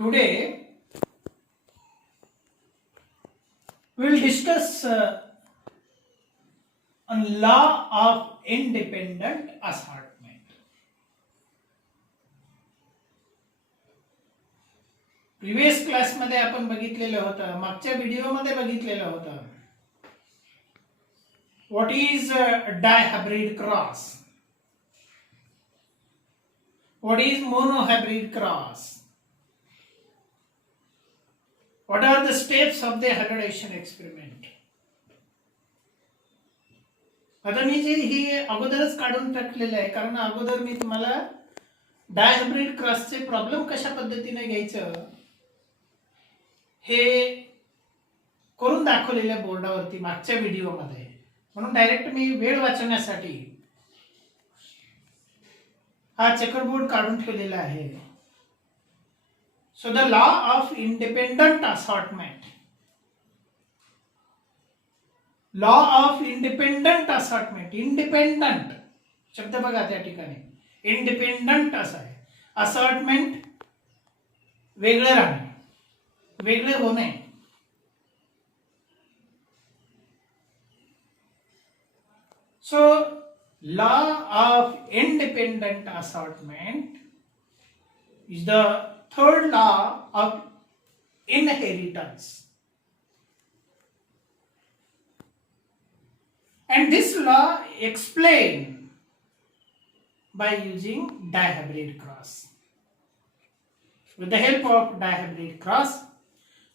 Today we will discuss on law of independent assortment. Previous क्लासमध्ये आपण बघितलेलं होतं, मागच्या व्हिडिओमध्ये बघितलेलं होतं. What is dihybrid cross, what is monohybrid cross, what are the steps of the hybridization experiment. आता मी जे ही अगोदरच काढून टाकलेलं आहे, कारण अगोदर मी तुम्हाला डायहायब्रिड क्रॉसचे प्रॉब्लेम कशा पद्धतीने घ्यायचं हे करून दाखवलेल्या बोर्डावरती मागच्या व्हिडिओमध्ये. म्हणून डायरेक्ट मी वेळ वाचवण्यासाठी हा चेकरबोर्ड काढून ठेवलेला आहे. So the law of independent assortment. Law of independent assortment. Independent शब्द बघा त्या ठिकाणी. Independent असा आहे. Assortment वेगळे राहणे, वेगळे होणे. So law of independent assortment is the third law of inheritance, and this law explained by using dihybrid cross. With the help of dihybrid cross,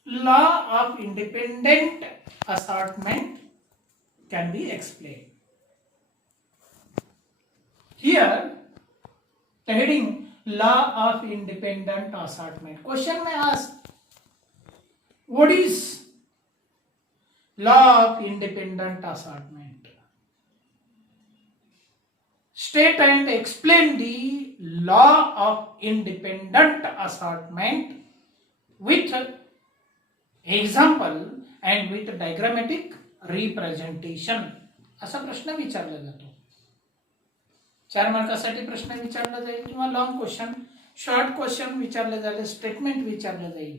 law of independent assortment can be explained. Here the heading law of independent assortment. Question may ask, what is law of independent assortment? State and explain the law of independent assortment with example and with diagrammatic representation. असा प्रश्न विचारला जातो. 4 मार्कासाठी प्रश्न विचारला जाईल किंवा long question, short question विचारले जाईल, स्टेटमेंट विचारलं जाईल,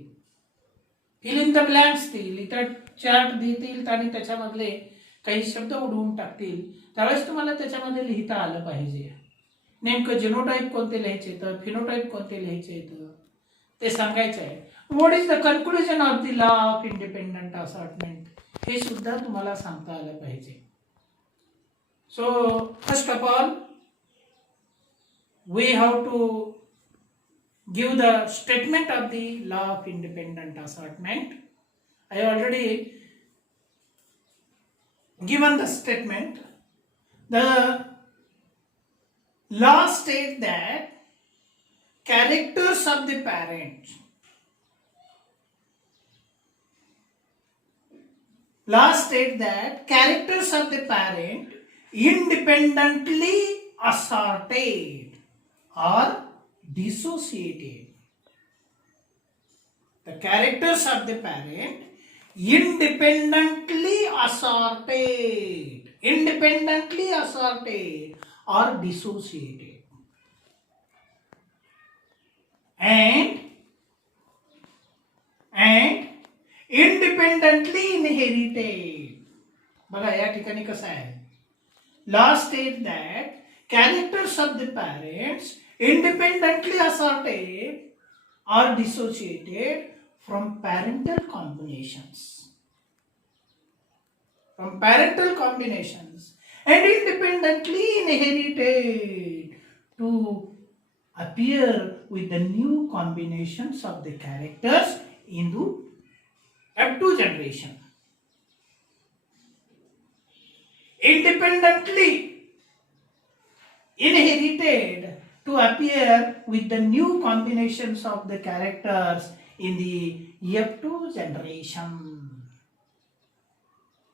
फिल इन द ब्लँक्स देईल, इतर चार्ट देतील आणि त्याच्यामधले काही शब्द उडवून टाकतील. त्यावेळेस तुम्हाला त्याच्यामध्ये लिहिता आलं पाहिजे. नेमकं जिनोटाईप कोणते लिहायचे येतं, फिनोटाईप कोणते लिहायचे येतं ते सांगायचं आहे. What is the conclusion of the law of independent assortment हे सुद्धा तुम्हाला सांगता आलं पाहिजे. So first of all we have to give the statement of the law of independent assortment. I already given the statement. The law states that characters of the parent, law states that characters of the parent independently assorted are dissociated. The characters of the parent independently assorted are dissociated and independently inherited. बघा या ठिकाणी कसं आहे, law states that characters of the parents independently assorted are dissociated from parental combinations. And independently inherited to appear with the new combinations of the characters in the F2 generation. Independently inherited to appear with the new combinations of the characters in the F2 generation.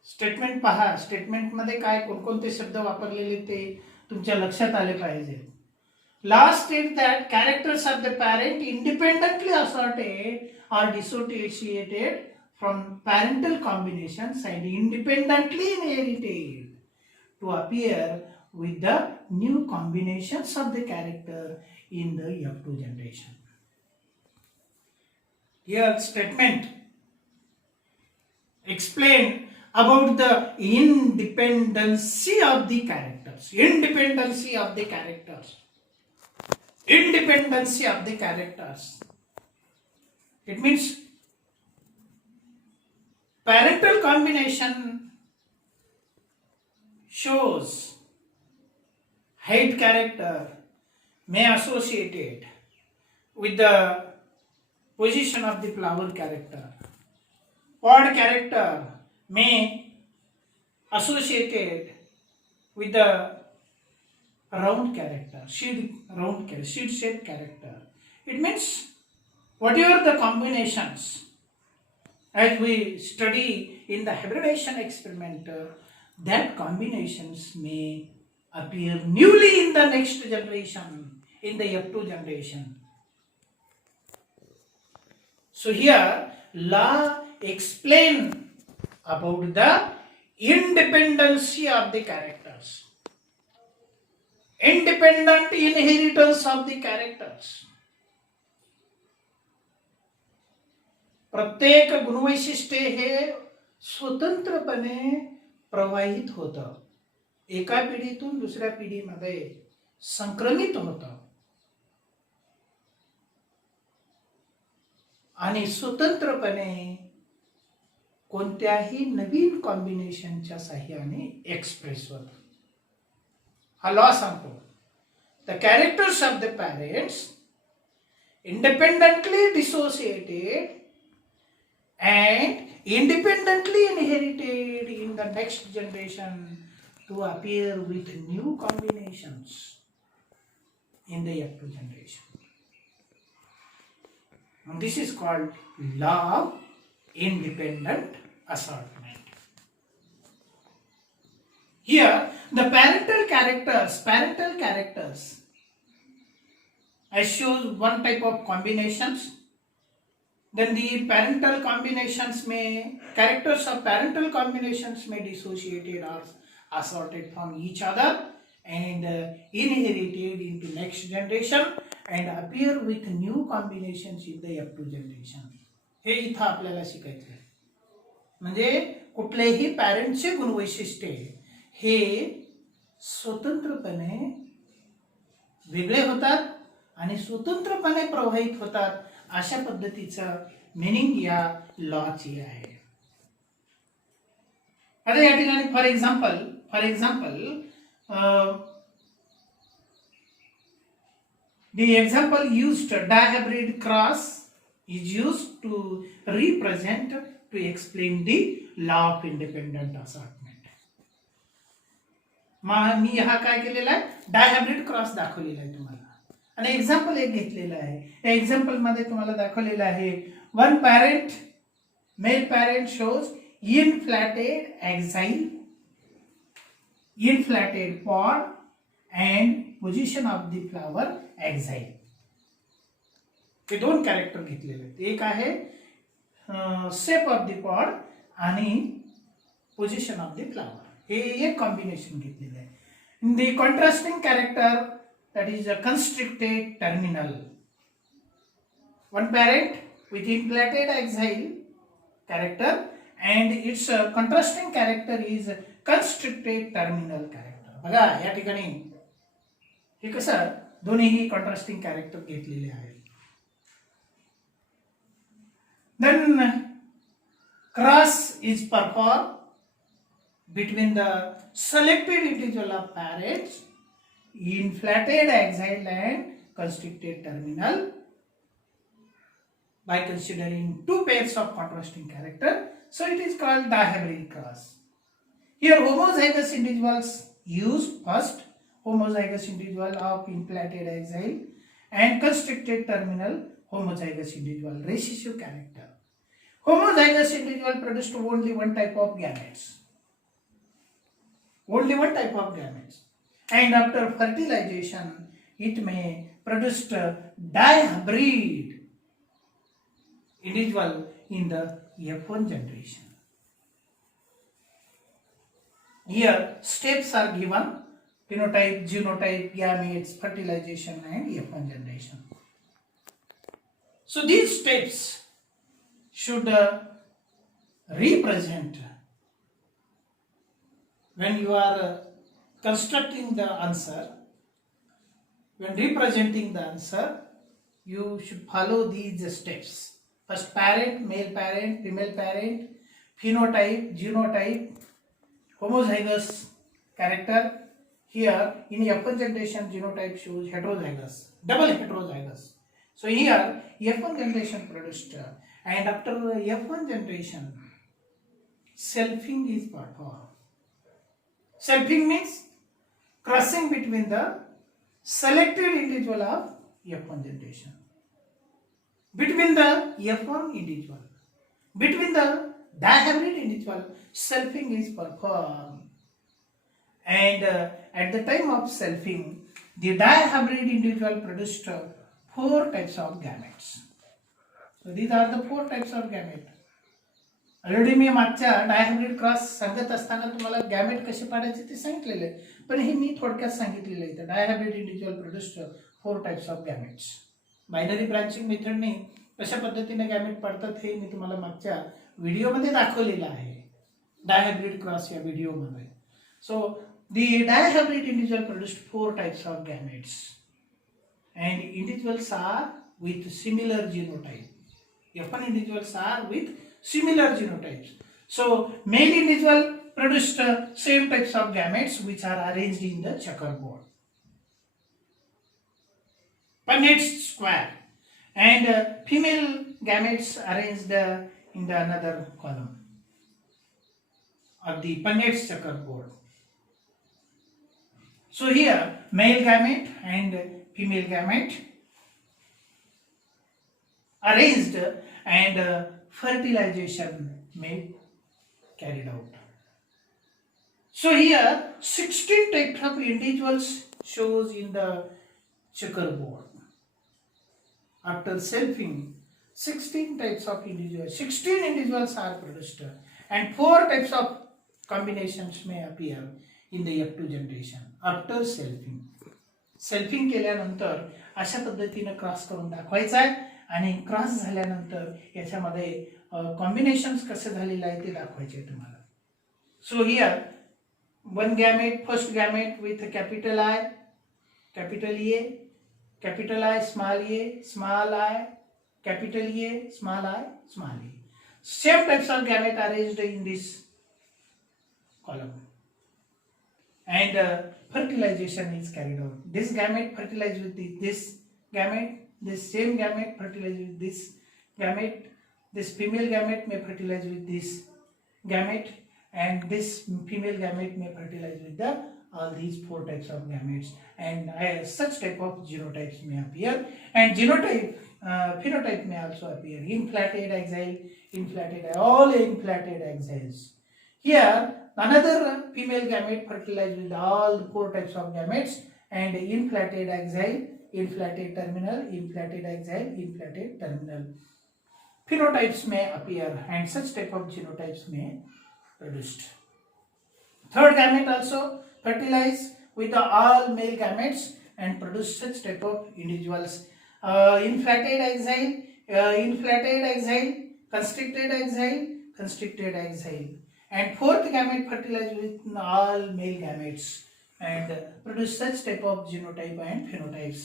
Statement पहा, statement मध्ये काय कोणकोणते शब्द वापरलेले ते तुमच्या लक्षात आले पाहिजे. Last state that characters of the parent independently assorted are dissociated from parental combinations and independently inherited to appear with the new combinations of the character in the F2 generation. Here statement explain about the independency of the characters. Independency of the characters. Independency of the characters. It means parental combination shows height character may associated with the position of the flower character. Pod character may associated with the round character, seed shaped character. It means whatever the combinations, as we study in the hybridization experiment, that combinations may appear newly in the next generation, in the F2 generation. So here law explain about the independency of the characters, independent inheritance of the characters. प्रत्येक गुणवैशिष्ट्य हे स्वतंत्रपणे प्रवाहित होतं, एका पिढीतून दुसऱ्या पिढीमध्ये संक्रमित होतं आणि स्वतंत्रपणे कोणत्याही नवीन कॉम्बिनेशनच्या साहाय्याने एक्सप्रेस होतं. हा लॉ सांगतो the characters of the parents independently dissociated and independently inherited in the next generation to appear with new combinations in the F2 generation. And this is called law of independent assortment. Here the parental characters I shows one type of combinations. Then the parental combinations characters of parental combinations may dissociated or assorted from each other and inherited into next generation and appear with new combinations in the F2 generation. हे इथं आपल्याला शिकायचं आहे. म्हणजे कुठलेही पॅरेंटचे गुणवैशिष्ट्य हे स्वतंत्रपणे वेगळे होतात आणि स्वतंत्रपणे प्रवाहित होतात, अशा पद्धतीचं मीनिंग या लॉची आहे. आता या ठिकाणी for example the example used dihybrid cross is used to represent to explain the law of independent assortment. मी हा काय केलेला आहे, डायहायब्रिड क्रॉस दाखवलेला आहे तुम्हाला आणि एक्झाम्पल एक घेतलेला आहे. या एक्झाम्पल मध्ये तुम्हाला दाखवलेलं आहे one parent male parent shows inflated axile, inflated pod and position of the flower axile. हे दोन कॅरेक्टर घेतलेले आहेत. एक आहे शेप ऑफ द पॉड आणि पोझिशन ऑफ द फ्लावर, हे एक कॉम्बिनेशन घेतलेलं आहे. In the contrasting character that is a constricted terminal, one parent with inflated axile character and its contrasting character is constricted terminal character. बघा या ठिकाणी हे कसं दोन्हीही contrasting character घेतलेले आहेत. Then cross is performed between the selected individual of parents, inflated axile and constricted terminal by considering two pairs of contrasting character. So it is called dihybrid cross. Here homozygous individuals use first homozygous individual of inflated axile and constricted terminal homozygous individual recessive character. Homozygous individual produced only one type of gametes. Only one type of gametes. And after fertilization, it may produce dihybrid individual in the F1 generation. Here steps are given: phenotype, genotype, gametes, fertilization and F1 generation. So these steps should represent when you are constructing the answer. When representing the answer, you should follow these steps. First, parent, male parent, female parent, phenotype, genotype, homozygous character. Here in F1 generation, genotype shows heterozygous, double heterozygous. So here F1 generation produced, and after F1 generation, selfing is performed. Selfing means crossing between the selected individual of F1 generation, between the F1 individual, between the dihybrid individual, selfing is performed. And at the time of selfing, the dihybrid individual produced 4 types of gametes. So these are the 4 types of gamete. Already मी मागच्या डायहायब्रिड cross सांगत असताना तुम्हाला gamete कसे पाडायचे ते सांगितलेले, पण हे मी थोडक्यात सांगितलेलं आहे. Dihybrid individual produced 4 types of gametes. Binary branching मेथडने कशा पद्धतीने गॅमेट पडतात हे मी तुम्हाला मागच्या व्हिडिओमध्ये दाखवलेलं आहे, डायहायब्रिड क्रॉस या व्हिडिओमध्ये. सो the dihybrid individual produced 4 types of gametes, and individuals are with similar genotype. F1 individuals are with similar genotypes. So male individual produced same types of gametes which are arranged in the checkerboard, Punnett square, and female gametes arranged in the another column of the Punnett checkerboard. So here male gamete and female gamete arranged, and fertilization may carried out. So here 16 types of individuals shows in the checkerboard. After selfing, 16 types of individuals, 16 individuals are produced, and 4 types of combinations may appear in the F2 generation after selfing. Selfing केल्यानंतर अशा पद्धतीने cross करून दाखवायचा आहे, आणि cross झाल्यानंतर याच्यामध्ये combinations कसे झालेले आहे ते दाखवायचे आहे तुम्हाला. So here one gamete, first gamete with capital I, capital A, capital I, small I, capital A, small I, small A. Same types of gamete arranged in this column, and fertilization is carried out. This gamete fertilized with this gamete, this same gamete fertilized with this gamete, this female gamete may fertilize with this gamete, and this female gamete may fertilize with the all these 4 types of gametes, and such type of genotypes may appear, and genotype phenotype may also appear. Inflated axile, inflated, all inflated axials. Here another female gamete fertilized with all 4 types of gametes, and inflated axile, inflated terminal, inflated axile, inflated terminal. Phenotypes may appear, and such type of genotypes may produced. Third gamete also fertilize with all male gametes and produce such type of individuals. Inflated axile, inflated axile, constricted axile, constricted axile. And fourth gamete fertilized with all male gametes and produce such type of genotype and phenotypes.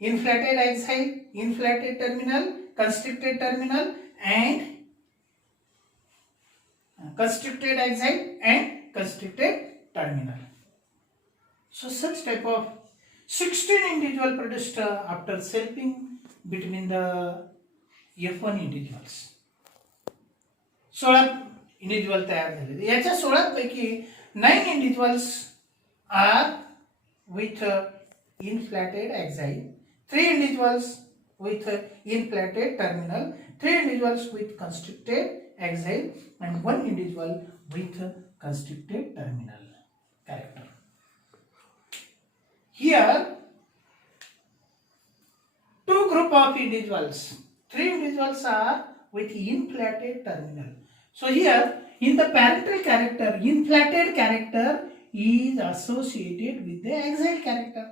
Inflated axile, inflated terminal, constricted terminal, and constricted axile and constricted terminal. So such type of 16 individual produced after selfing between the F1 individuals. 16 individual तयार झालेले. याच्या 16 पैकी 9 individuals are with inflated axial, 3 individuals with inflated terminal, 3 individuals with constricted axial, and 1 individual with constricted terminal character. Here 2 group of individuals, 3 individuals are with inflated terminal. So here in the parental character, inflated character is associated with the axial character.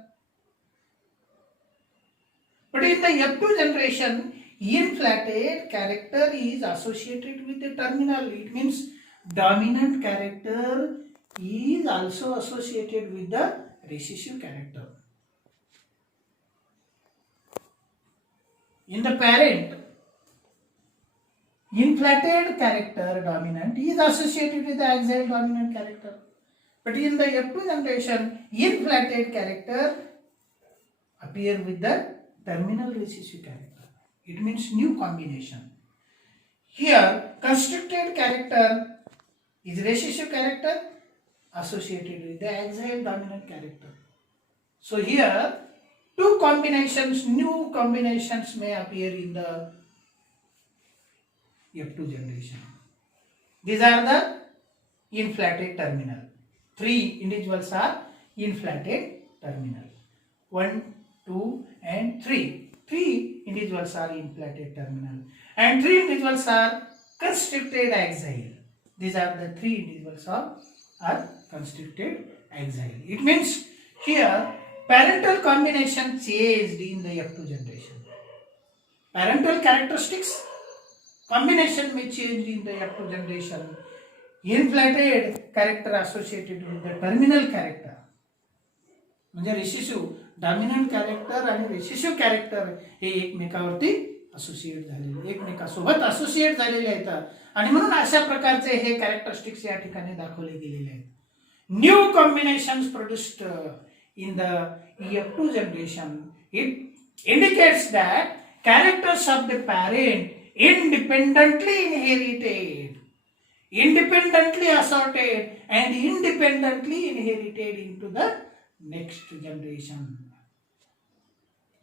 But in the F2 generation, inflated character is associated with the terminal. It means dominant character is also associated with the recessive character. In the parent, inflated character dominant is associated with the axial dominant character. But in the F2 generation, inflated character appear with the terminal recessive character. It means new combination. Here, constricted character is recessive character associated with the axial dominant character. So here, two combinations, new combinations may appear in the F2 generation. These are the inflated terminal. Three individuals are inflated terminal. 1, 2 and 3. 3 individuals are inflated terminal. And 3 individuals are constricted axial. These are the 3 individuals are constricted axial. It means here parental combination changed in the F2 generation. Parental characteristics combination may change in the F2 generation. Inflated character associated with the terminal character. म्हणजे रेसिसिव्ह dominant character आणि रेसिसिव्ह character हे एकमेकावरती associate झालेले, एकमेकासोबत associate झालेले आहेत आणि म्हणून अशा प्रकारचे हे characteristics या ठिकाणी दाखवले गेलेले आहेत. New combinations produced in the F2 generation, it indicates that characters of the parent independently inherited, independently assorted and independently inherited into the next generation.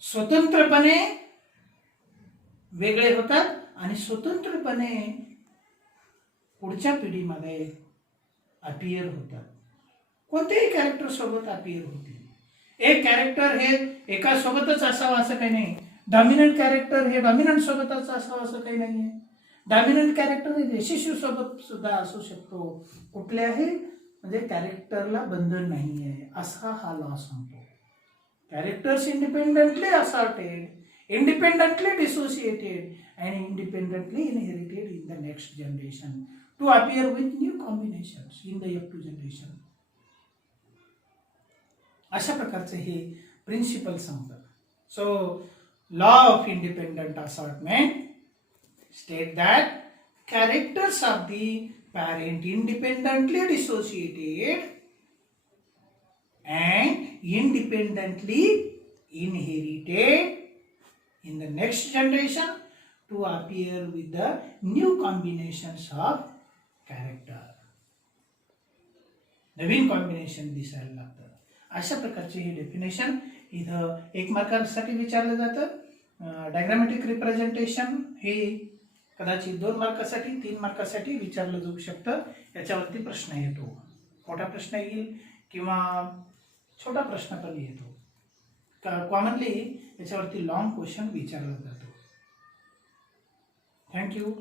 स्वतंत्रपणे वेगळे होतात आणि स्वतंत्रपणे पुढच्या पिढीमध्ये अपीयर होतात. कोणतेही कॅरेक्टर सोबत अपीयर होतील. एक कॅरेक्टर हे एका सोबतच असावं असं काही नाही. डॉमिनंट कॅरेक्टर हे डॉमिनंट सोबतच असावं असं काही नाहीये. डॉमिनंट कॅरेक्टर हे रेसिसिव्ह सोबत सुद्धा असू शकतो. कुठल्याही म्हणजे कॅरेक्टरला बंधन नाहीये असा हा लॉ सांगतो. Characters independently assorted, independently dissociated and independently inherited in the next generation to appear with new combinations in the F2 generation. अशा प्रकारचे हे प्रिन्सिपल सांगतात. So law of independent assortment state that characters of the parent independently dissociated and independently inherited in the next generation to appear with the new combinations of character. Naveen combination दिसायला लागतं. अशा प्रकारचे हे definition इथं 1 मार्कासाठी विचारलं जातं. Diagrammatic representation हे कदाचित 2 मार्कासाठी 3 मार्कासाठी विचारलं जाऊ शकतं. याच्यावरती प्रश्न येतो. मोठा प्रश्न येईल किंवा छोटा प्रश्न पण येतो. कॉमनली याच्यावरती लॉंग क्वेश्चन विचारला जातो. थँक्यू.